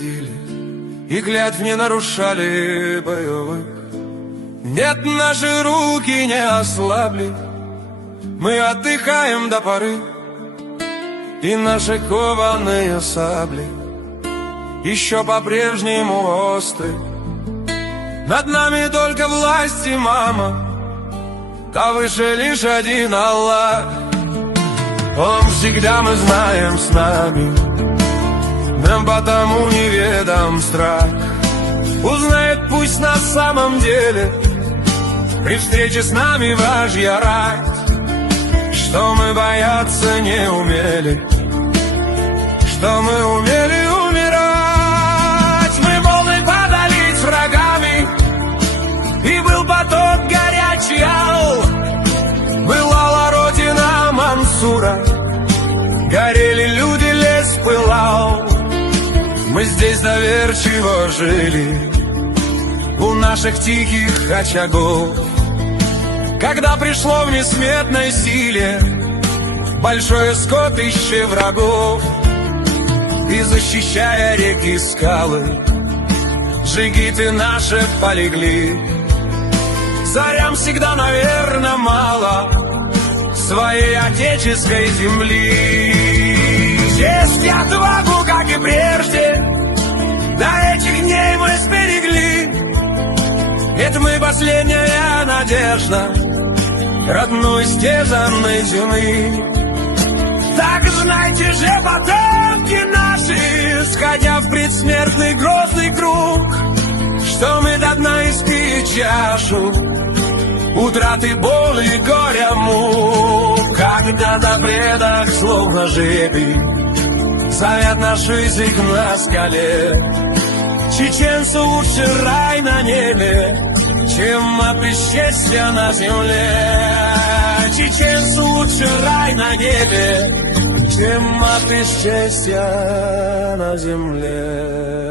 ходили и клятв не нарушали боевых. Нет, наши руки не ослабли, мы отдыхаем до поры, и наши кованые сабли еще по-прежнему остры. Над нами только власть и мама, а выше лишь один Аллах. Он всегда, мы знаем, с нами, нам потому неведом страх. Узнает пусть на самом деле при встрече с нами вражья рать, что мы бояться не умели, что мы умели умирать. Мы волны подолить врагами, и был поток горячий ал. Пылала родина Мансура, горели люди, лес пылал. Мы здесь доверчиво жили у наших тихих очагов, когда пришло в несметной силе большое скопище врагов. И защищая реки, скалы, джигиты наши полегли. Царям всегда, наверно, мало своей отеческой земли. Честь и отвагу, как и прежде, до этих дней мы сберегли. Это мы последняя надежда родной стезанной земли. Так знайте же, потомки наши, сходя в предсмертный грозный круг, что мы до дна испили чашу утраты, боли, горя, мук. Когда до предок, словно жребий, зовет наш язык на скале. Чеченцу лучше рай на небе, чем от бесчестья на земле. Чеченцу лучше рай на небе, чем от бесчестья на земле.